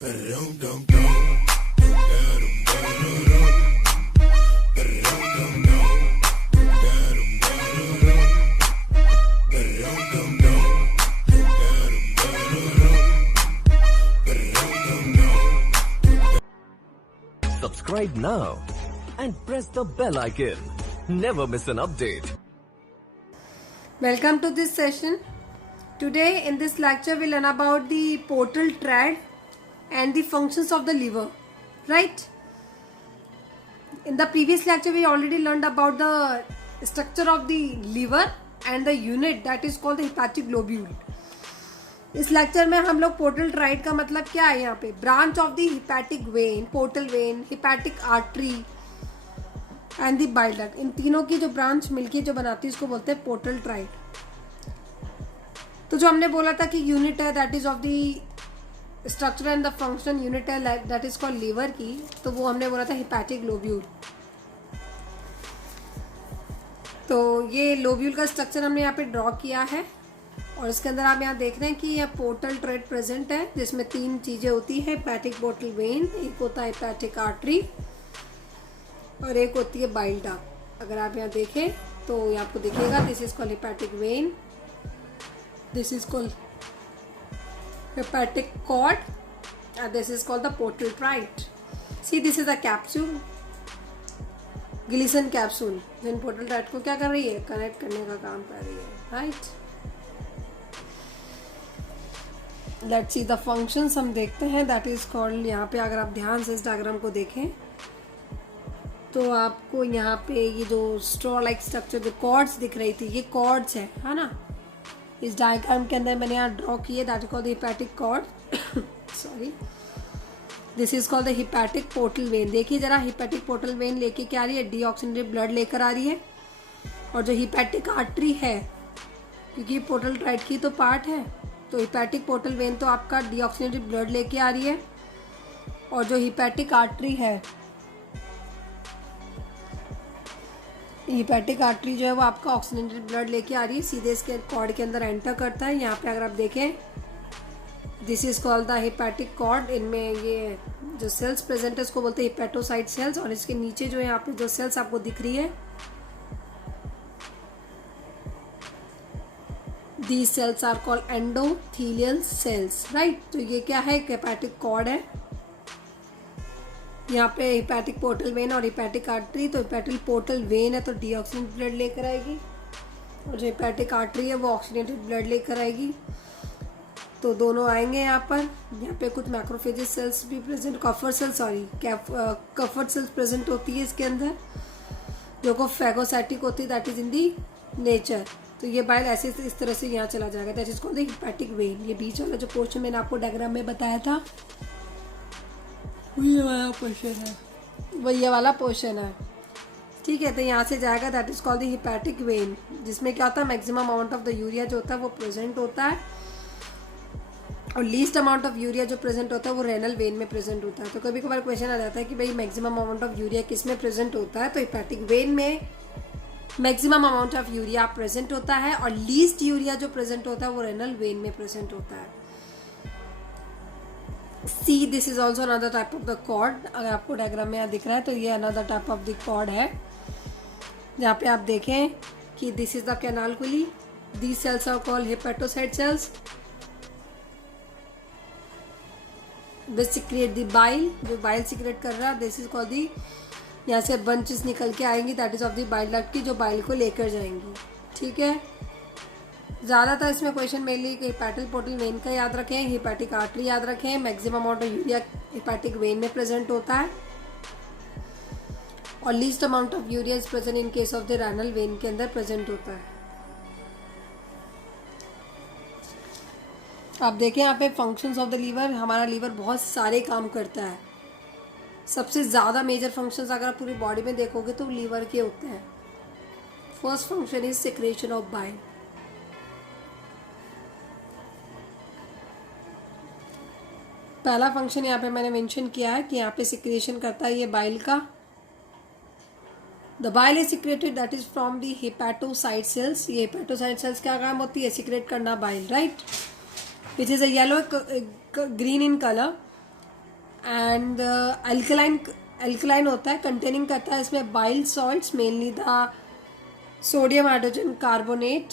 Subscribe now and press the bell icon. Never miss an update. Welcome to this session. Today in this lecture we'll learn about the portal thread and the functions of the liver, right? In the previous lecture we already learned about the structure of the liver and the unit that is called the hepatic globule. इस lecture में हम लोग portal thread का मतलब क्या है यहाँ पे, branch of the hepatic vein, portal vein, hepatic artery and the bile duct, इन तीनों की जो ब्रांच मिलके जो बनाती है उसको बोलते हैं पोर्टल थ्रेड. तो जो हमने बोला था कि यूनिट है that is of the structure and the function, unit है दैट इज कॉल्ड लिवर की, तो वो हमने बोला था हिपैटिक लोब्यूल. तो ये लोब्यूल का स्ट्रक्चर हमने यहाँ पे ड्रॉ किया है और इसके अंदर आप यहाँ देख रहे हैं कि यह पोर्टल थ्रेड प्रेजेंट है जिसमें तीन चीजें होती है, हेपैटिक पोर्टल वेन, एक होता है हेपैटिक आर्टरी और एक होती है बाइल डक्ट. अगर आप यहाँ देखें तो ये आपको दिखेगा, this is called hepatic vein, this is called hepatic cord and this is called the portal thread. See this is the capsule, Glisson capsule, जो इन पोर्टल थ्रेड को क्या कर रही है, कनेक्ट करने का काम कर रही है, right. Let's see the functions हम देखते हैं, दैट इज कॉल्ड, यहाँ पे अगर आप ध्यान से इस डायग्राम को देखें तो आपको यहाँ पे ये जो स्ट्रॉ लाइक स्ट्रक्चर, जो कॉर्ड्स दिख रही थी, ये कॉर्ड्स है ना. इस डायग्राम के अंदर मैंने यहाँ ड्रॉ किए, that is called the hepatic cord, sorry, this is called the hepatic portal vein. देखिए जरा, हिपैटिक पोर्टल वेन लेके क्या आ रही है, डीऑक्सीजनेटेड ब्लड लेकर आ रही है. और जो हिपैटिक आर्टरी है, क्योंकि पोर्टल थ्रेड की तो पार्ट है, तो हिपैटिक पोर्टल वेन तो आपका डीऑक्सीजनेटेड ब्लड लेके आ रही है और जो हिपैटिक आर्टरी है, हिपैटिक आर्टरी जो है वो आपका ऑक्सीजनेटेड ब्लड लेके आ रही है, सीधे इसके कॉर्ड के अंदर एंटर करता है. यहाँ पे अगर आप देखें, this is called the hepatic cord. इनमें ये जो सेल्स प्रेजेंट है उसको बोलते हैं हिपैटोसाइट सेल्स, और इसके नीचे जो है यहाँ पे जो सेल्स आपको दिख रही है, These cells are called endothelial cells, right? तो ये क्या है, हेपैटिक कॉर्ड है. यहाँ पे हिपैटिक पोर्टल वेन और हिपैटिक आर्टरी, तो हिपैटिक पोर्टल वेन है तो डीऑक्सीजनेटेड ब्लड लेकर आएगी और जो हिपैटिक आर्टरी है वो ऑक्सीजनेटेड ब्लड लेकर आएगी. तो दोनों आएंगे यहाँ पर. यहाँ पे कुछ मैक्रोफेजेस सेल्स भी present, Kupffer cells, sorry Kupffer cells present होती है इसके अंदर, जो को फैगोसाइटिक होती है, that is in the nature. तो ये बाइल ऐसे इस तरह से यहाँ चला जाएगा, that is called the hepatic when. ये बीच वाला जो पोर्शन मैंने आपको डायग्राम में बताया था, वही वाला पोर्शन है, वही वाला पोर्शन है, ठीक है. तो यहाँ से जाएगा, that is called the hepatic when, जिसमें क्या होता है, maximum amount of the urea जो होता है वो प्रेजेंट होता है और लीस्ट अमाउंट ऑफ यूरिया जो प्रेजेंट होता है वो रेनल वेन में प्रेजेंट होता है. तो कभी कभार क्वेश्चन आ जाता है कि भाई मैक्सिमम अमाउंट ऑफ यूरिया किस में प्रेजेंट होता है, तो हिपैटिक वेन में maximum amount of urea present होता है और लीस्ट यूरिया जो प्रेजेंट होता है वो रेनल वेन में प्रेजेंट होता है. See this is also another type of the cord. अगर आपको डायग्राम में यहाँ दिख रहा है तो ये another type of the cord है, जहाँ पे आप देखें कि this is the canaliculi, these cells are called hepatocyte cells, this secrete the bile, जो बाइल सीक्रेट कर रहा है, दिस इज कॉल्ड दी, यहाँ से बंचेस निकल के आएंगी, that is of the bile duct की, जो बाइल को लेकर जाएंगी, ठीक है. ज़्यादातर इसमें question mainly hepatic portal when का याद रखें, हिपैटिक आर्टरी याद रखें, maximum amount of urea hepatic vein में प्रेजेंट होता है और least amount of urea is present in case of the renal vein के अंदर प्रेजेंट होता है. आप देखें यहाँ पे फंक्शंस ऑफ द लीवर, हमारा लीवर बहुत सारे काम करता है. सबसे ज़्यादा मेजर फंक्शंस अगर आप पूरी बॉडी में देखोगे तो लीवर के होते हैं. First function is secretion of bile. पहला फंक्शन यहाँ पे मैंने मेंशन किया है कि यहाँ पे सिक्रेशन करता है ये बाइल का. The bile is secreted that is from the hepatocyte cells. ये हेपेटोसाइट सेल्स क्या काम होती है, सिक्रेट करना bile, right, which is a yellow green in colour. And alkaline होता है, कंटेनिंग करता है इसमें bile salts, mainly the sodium hydrogen carbonate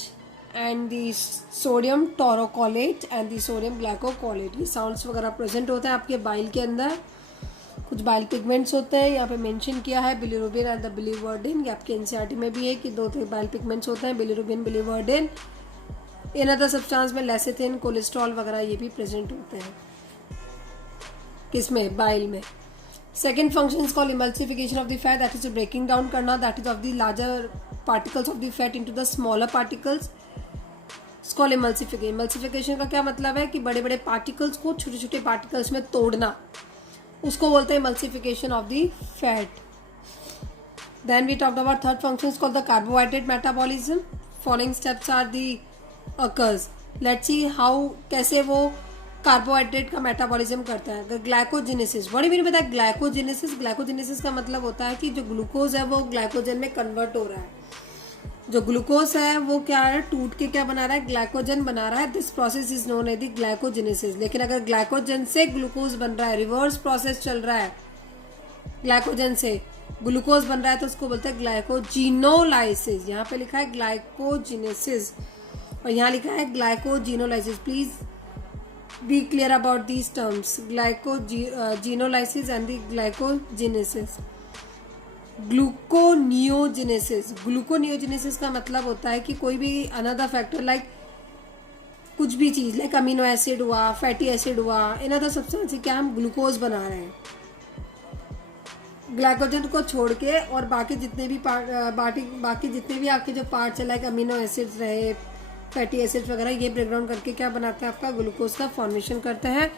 and the sodium taurocholate and the sodium glycocholate. ये साल्ट्स वगैरह प्रेजेंट होते हैं आपके बाइल के अंदर। कुछ बाइल पिगमेंट्स होते हैं, यहाँ पे मेंशन किया है बिलिरुबिन एंड द बिलीवर्डिन। ये आपके एनसीईआरटी में भी है कि 2 बाइल पिगमेंट्स होते हैं, बिलिरुबिन, बिलीवर्डिन। इन अदर सब्सटेंस में लेसिथिन, कोलेस्ट्रॉल वगैरह ये भी प्रेजेंट होते हैं किसमें, बाइल में। Second function is called emulsification of the fat, that is breaking down करना, that is of the larger particles of the fat into the smaller particles. Called emulsification. Emulsification का क्या मतलब है कि बड़े बड़े पार्टिकल्स को छोटे छोटे पार्टिकल्स में तोड़ना, उसको बोलते हैं emulsification of the fat. Then we talked about third function is called the carbohydrate metabolism. Following steps are the occurs. Let's see how, कैसे वो कार्बोहाइड्रेट का मेटाबॉलिज्म करता है। ग्लाइकोजेनेसिस, बड़ी मैंने बताया ग्लाइकोजेनेसिस। ग्लाइकोजेनेसिस का मतलब होता है कि जो ग्लूकोज है वो ग्लाइकोजन में कन्वर्ट हो रहा है। जो ग्लूकोज है वो क्या है, टूट के क्या बना रहा है, ग्लाइकोजन बना रहा है। This process is known as the glycogenesis. लेकिन अगर ग्लाइकोजन से ग्लूकोज बन रहा है, रिवर्स प्रोसेस चल रहा है, ग्लाइकोजन से ग्लूकोज बन रहा है, तो उसको बोलते हैं ग्लाइकोजिनोलाइसिस। यहाँ पे लिखा है ग्लाइकोजेनेसिस और यहाँ लिखा है glycogenolysis. Please be clear about these terms, glycogenolysis and the glycogenesis. Gluconeogenesis. Gluconeogenesis का मतलब होता है कि कोई भी अनदर फैक्टर लाइक कुछ भी चीज लाइक अमीनो एसिड हुआ, फैटी एसिड हुआ, इन अदर सब्सटेंस से क्या हम ग्लूकोज बना रहे हैं ग्लाइकोजन को छोड़ के, और बाकी जितने भी बाकी जितने भी आपके जो पार्ट्स है लाइक अमीनो एसिड्स रहे, फैटी एसिड्स वगैरह, ये ब्रेकडाउन करके क्या बनाते हैं, आपका ग्लूकोज का फॉर्मेशन करते हैं।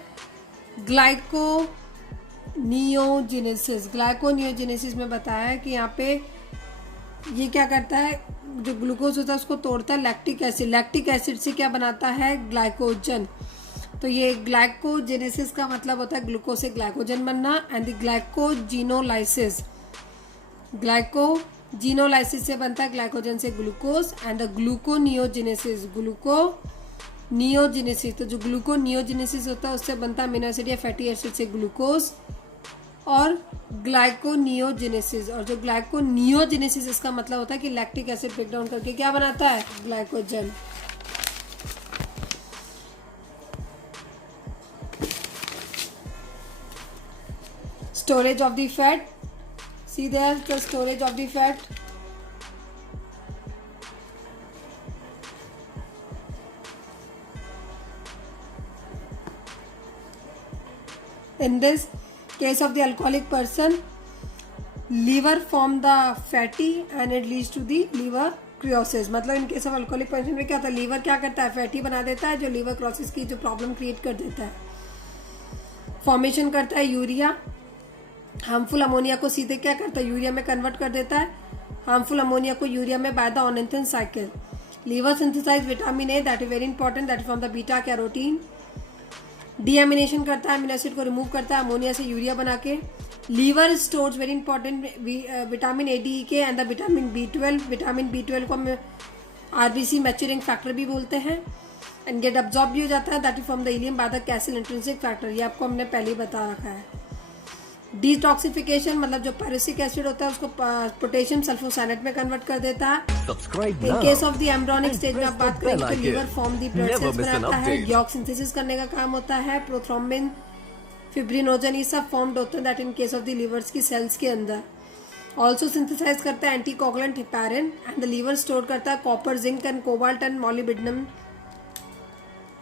ग्लाइकोनियोजेनेसिस। ग्लाइकोनियोजेनेसिस में बताया है कि यहाँ पे ये क्या करता है, जो ग्लूकोज होता है उसको तोड़ता है लैक्टिक एसिड। लैक्टिक एसिड से क्या बनाता है, ग्लाइकोजन। तो ये ग्लाइकोजेनेसिस का मतलब होता है ग्लूकोज से ग्लाइकोजन बनना। एंड द ग्लाइकोजिनोलाइसिस, ग्लाइकोजिनोलाइसिस से बनता है ग्लाइकोजन से glucose. And the gluconeogenesis, gluconeogenesis, तो जो ग्लूकोनियोजेनेसिस होता है उससे बनता है अमीनो एसिड या फैटी एसिड से ग्लूकोज और ग्लाइकोनियोजेनेसिस। और जो ग्लाइकोनियोजेनेसिस इसका मतलब होता है कि लैक्टिक एसिड ब्रेकडाउन करके क्या बनाता है, glycogen. Storage of the fat. See there the storage of the fat. In this case of the alcoholic person, liver form the fatty and it leads to the liver cirrhosis. मतलब इन case of alcoholic person में क्या होता है, liver क्या करता है, fatty बना देता है जो लिवर क्रोसिस की जो प्रॉब्लम क्रिएट कर देता है। फॉर्मेशन करता है यूरिया, हार्मफुल अमोनिया को सीधे क्या करता है, यूरिया में कन्वर्ट कर देता है। हार्मफुल अमोनिया को यूरिया में by the ornithine cycle. Liver synthesize vitamin A, that is very important, that is from the beta carotene. Deamination करता है, अमीनो एसिड को रिमूव करता है अमोनिया से यूरिया बना के। Liver stores very important vitamin A, D K and the vitamin B12। Vitamin B12 को हम आरबीसी मैच्योरिंग फैक्टर भी बोलते हैं। एंड गेट अब्जॉर्ब भी हो जाता है, that is from the ilium by the castle intrinsic factor. ये आपको हमने पहले ही बता रखा है। डिटॉक्सिफिकेशन मतलब जो पायरुसिक एसिड होता है उसको पोटेशियम सल्फोसाइनेट में कन्वर्ट कर देता है। In case of the embryonic stage में आप बात करेंगे तो liver form the blood cells बनाता है, ग्लूकोज सिंथेसिस करने का काम होता है, प्रोथ्रोम्बिन, फिब्रिनोजन, ये सब फॉर्म्ड होते हैं that in case of the livers की सेल्स के अंदर। ऑल्सो सिंथेसाइज करता है anticoagulant heparin. And the liver store करता है copper, zinc and cobalt and molybdenum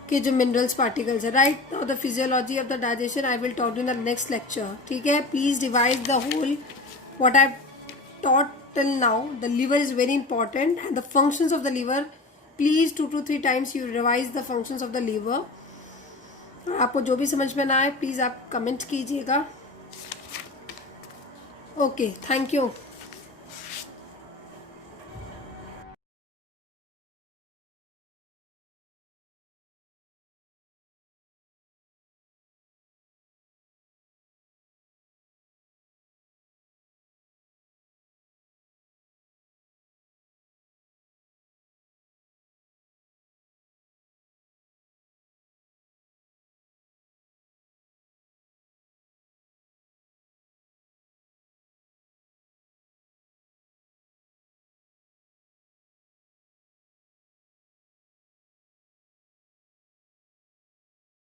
के जो मिनरल्स पार्टिकल्स है। Right now the physiology of the digestion I will talk in the next lecture. ठीक है, please divide the whole what I taught till now. The liver is very important and the functions of the liver, please 2 to 3 times you revise the functions of the liver. आपको जो भी समझ में ना आए please आप comment कीजिएगा। Okay, thank you.